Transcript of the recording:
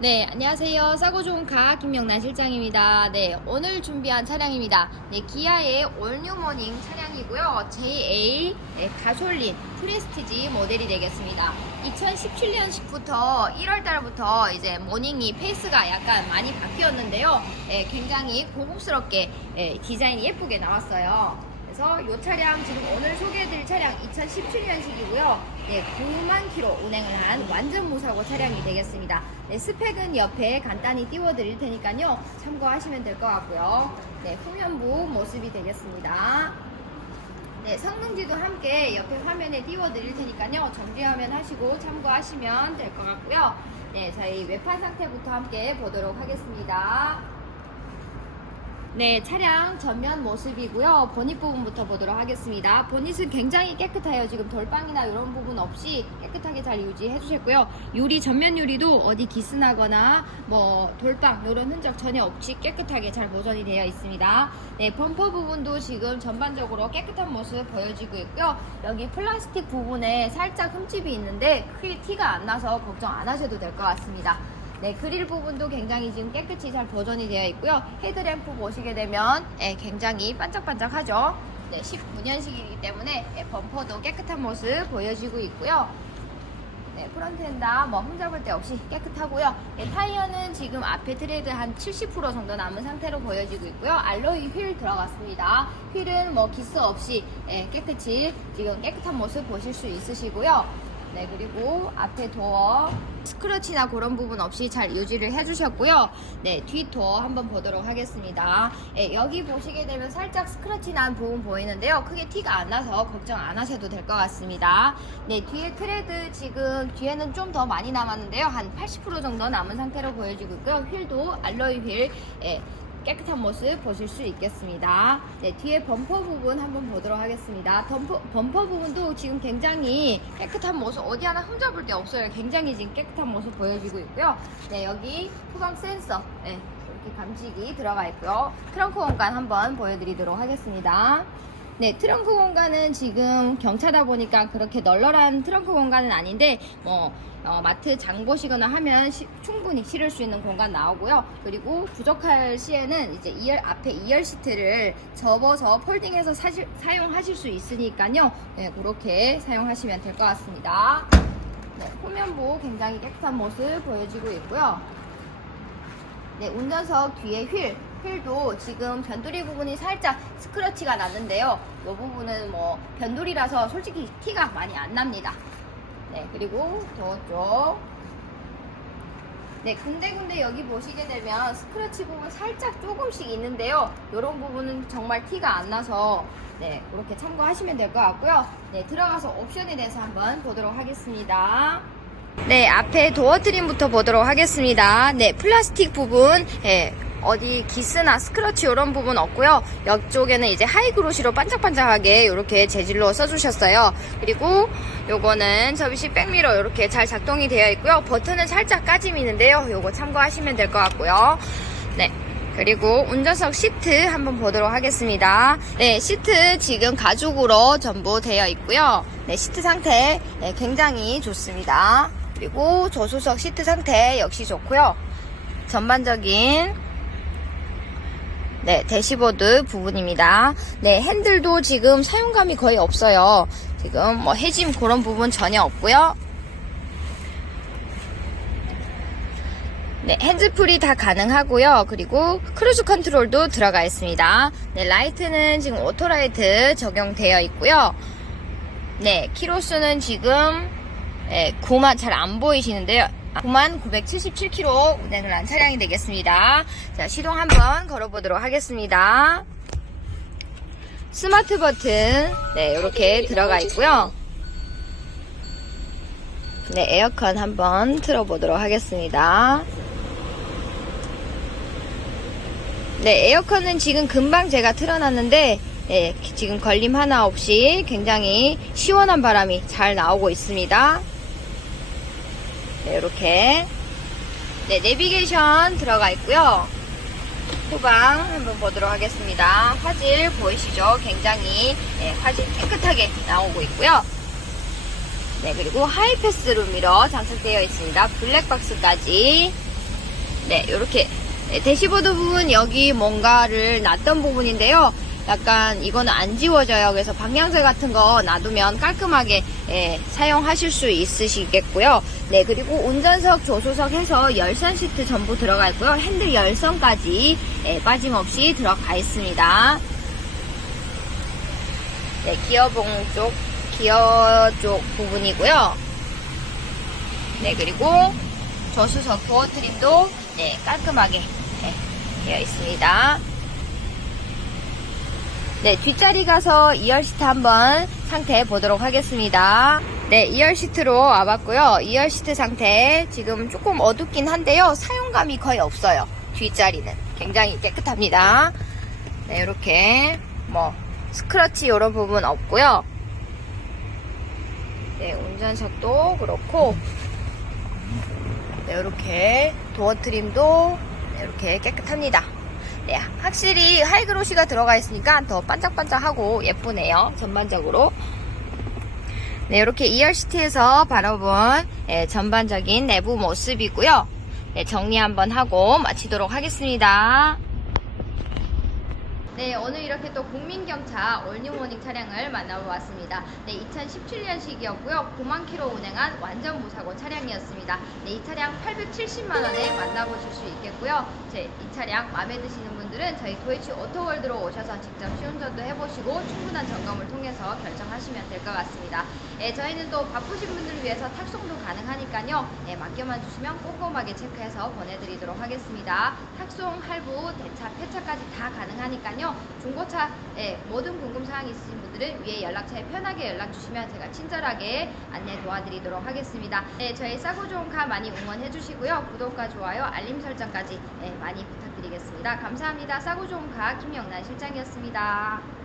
네, 안녕하세요. 싸고 좋은 가 김명란 실장입니다. 네, 오늘 준비한 차량입니다. 네, 기아의 올뉴모닝 차량이고요. JA 네, 가솔린 프레스티지 모델이 되겠습니다. 2017년식부터 1월 달부터 이제 모닝이 페이스가 약간 많이 바뀌었는데요. 네, 굉장히 고급스럽게 네, 디자인이 예쁘게 나왔어요. 그래서 이 차량 지금 오늘 소개해드릴 차량 2017년식이고요. 네, 9만 킬로 운행을 한 완전 무사고 차량이 되겠습니다. 네, 스펙은 옆에 간단히 띄워드릴 테니까요. 참고하시면 될 것 같고요. 네, 후면부 모습이 되겠습니다. 네, 성능지도 함께 옆에 화면에 띄워드릴 테니까요. 정지화면 하시고 참고하시면 될 것 같고요. 네, 저희 외판 상태부터 함께 보도록 하겠습니다. 네, 차량 전면 모습이고요. 보닛 부분부터 보도록 하겠습니다. 보닛은 굉장히 깨끗해요. 지금 돌방이나 이런 부분 없이 깨끗하게 잘 유지해 주셨고요. 유리 전면 유리도 어디 기스나거나 뭐 돌방 이런 흔적 전혀 없이 깨끗하게 잘 보존이 되어 있습니다. 네, 범퍼 부분도 지금 전반적으로 깨끗한 모습 보여지고 있고요. 여기 플라스틱 부분에 살짝 흠집이 있는데 크게 티가 안 나서 걱정 안 하셔도 될 것 같습니다. 네, 그릴 부분도 굉장히 지금 깨끗이 잘 보존이 되어 있고요. 헤드램프 보시게 되면 예, 굉장히 반짝반짝하죠. 네, 19년식이기 때문에 예, 범퍼도 깨끗한 모습 보여지고 있고요. 네, 프론트 엔다 뭐 흠잡을 데 없이 깨끗하고요. 네, 타이어는 지금 앞에 트레드 한 70% 정도 남은 상태로 보여지고 있고요. 알로이 휠 들어갔습니다. 휠은 뭐 기스 없이 예, 깨끗이 지금 깨끗한 모습 보실 수 있으시고요. 네, 그리고 앞에 도어 스크래치나 그런 부분 없이 잘 유지를 해주셨고요. 네, 뒤 도어 한번 보도록 하겠습니다. 네, 여기 보시게 되면 살짝 스크래치 난 부분 보이는데요. 크게 티가 안 나서 걱정 안 하셔도 될 것 같습니다. 네, 뒤에 트레드 지금 뒤에는 좀 더 많이 남았는데요. 한 80% 정도 남은 상태로 보여지고 있고요. 휠도 알로이 휠, 예, 깨끗한 모습 보실 수 있겠습니다. 네, 뒤에 범퍼 부분 한번 보도록 하겠습니다. 범퍼, 범퍼 부분도 지금 굉장히 깨끗한 모습, 어디 하나 흠잡을 데 없어요. 굉장히 지금 깨끗한 모습 보여지고 있고요. 네, 여기 후방 센서, 네, 이렇게 감지기 들어가 있고요. 트렁크 공간 한번 보여드리도록 하겠습니다. 네, 트렁크 공간은 지금 경차다 보니까 그렇게 널널한 트렁크 공간은 아닌데, 뭐, 어, 마트 장 보시거나 하면 시- 충분히 실을 수 있는 공간 나오고요. 그리고 부족할 시에는 이제 2열, 앞에 2열 시트를 접어서 폴딩해서 사실, 사용하실 수 있으니까요. 네, 그렇게 사용하시면 될 것 같습니다. 네, 후면부 굉장히 깨끗한 모습 보여지고 있고요. 네, 운전석 뒤에 휠, 휠도 지금 변두리 부분이 살짝 스크래치가 났는데요. 이 부분은 뭐 변두리라서 솔직히 티가 많이 안 납니다. 네, 그리고 저쪽. 네, 군데군데 여기 보시게 되면 스크래치 부분 살짝 조금씩 있는데요. 이런 부분은 정말 티가 안 나서 네, 그렇게 참고하시면 될 것 같고요. 네, 들어가서 옵션에 대해서 한번 보도록 하겠습니다. 네, 앞에 도어 트림부터 보도록 하겠습니다. 네, 플라스틱 부분, 예, 어디 기스나 스크러치 이런 부분 없고요. 옆 쪽에는 이제 하이그로시로 반짝반짝하게 이렇게 재질로 써주셨어요. 그리고 요거는 접이시 백미러 이렇게 잘 작동이 되어 있고요. 버튼은 살짝 까짐이 있는데요. 요거 참고하시면 될 것 같고요. 네. 그리고 운전석 시트 한번 보도록 하겠습니다. 네, 시트 지금 가죽으로 전부 되어 있고요. 네, 시트 상태 네, 굉장히 좋습니다. 그리고 조수석 시트 상태 역시 좋고요. 전반적인 네, 대시보드 부분입니다. 네, 핸들도 지금 사용감이 거의 없어요. 지금 뭐 해짐 그런 부분 전혀 없고요. 네, 핸즈풀이 다 가능하고요. 그리고 크루즈 컨트롤도 들어가 있습니다. 네, 라이트는 지금 오토라이트 적용되어 있고요. 네, 키로수는 지금 네, 9만 잘 안 보이시는데요. 9만 977km 운행을 한 차량이 되겠습니다. 자, 시동 한번 걸어보도록 하겠습니다. 스마트 버튼, 네, 이렇게 들어가 있고요. 네, 에어컨 한번 틀어보도록 하겠습니다. 네, 에어컨은 지금 금방 제가 틀어놨는데, 네, 지금 걸림 하나 없이 굉장히 시원한 바람이 잘 나오고 있습니다. 네, 이렇게. 네, 내비게이션 들어가 있고요. 후방 한번 보도록 하겠습니다. 화질 보이시죠? 굉장히 네, 화질 깨끗하게 나오고 있고요. 네, 그리고 하이패스로 미러 장착되어 있습니다. 블랙박스까지 네, 이렇게 대시보드 부분 여기 뭔가를 놨던 부분인데요. 약간 이거는 안 지워져요. 그래서 방향제 같은 거 놔두면 깔끔하게 예, 사용하실 수 있으시겠고요. 네, 그리고 운전석, 조수석 해서 열선 시트 전부 들어가 있고요. 핸들 열선까지 예, 빠짐없이 들어가 있습니다. 네, 기어봉 쪽, 기어 쪽 부분이고요. 네, 그리고 저수석 도어 트림도 네, 깔끔하게 네, 되어 있습니다. 네, 뒷자리 가서 2열 시트 한번 상태 보도록 하겠습니다. 네, 2열 시트로 와봤고요. 2열 시트 상태 지금 조금 어둡긴 한데요. 사용감이 거의 없어요. 뒷자리는 굉장히 깨끗합니다. 네, 이렇게 뭐 스크러치 이런 부분 없고요. 네, 운전석도 그렇고 네, 이렇게 도어 트림도 네, 이렇게 깨끗합니다. 네, 확실히 하이그로시가 들어가 있으니까 더 반짝반짝하고 예쁘네요. 전반적으로. 네, 이렇게 2열 시트에서 바라본 예, 전반적인 내부 모습이고요. 네, 정리 한번 하고 마치도록 하겠습니다. 네, 오늘 이렇게 또 국민경차 올뉴모닝 차량을 만나보았습니다. 네, 2017년식이었고요. 9만 킬로 운행한 완전 무사고 차량이었습니다. 네, 이 차량 870만 원에 만나보실 수 있겠고요. 제, 이 차량 마음에 드시는 분 들은 저희 도이치 오토월드로 오셔서 직접 시운전도 해보시고 충분한 점검을 통해서 결정하시면 될 것 같습니다. 예, 저희는 또 바쁘신 분들을 위해서 탁송도 가능하니까요. 예, 맡겨만 주시면 꼼꼼하게 체크해서 보내드리도록 하겠습니다. 탁송, 할부, 대차, 폐차까지 다 가능하니까요. 중고차 예, 모든 궁금사항 있으신 분들은 위에 연락처에 편하게 연락 주시면 제가 친절하게 안내 도와드리도록 하겠습니다. 네, 저희 싸고 좋은 카 많이 응원해 주시고요. 구독과 좋아요, 알림 설정까지 예, 많이 부탁드 리겠습니다. 감사합니다. 싸고 좋은 카 김영란 실장이었습니다.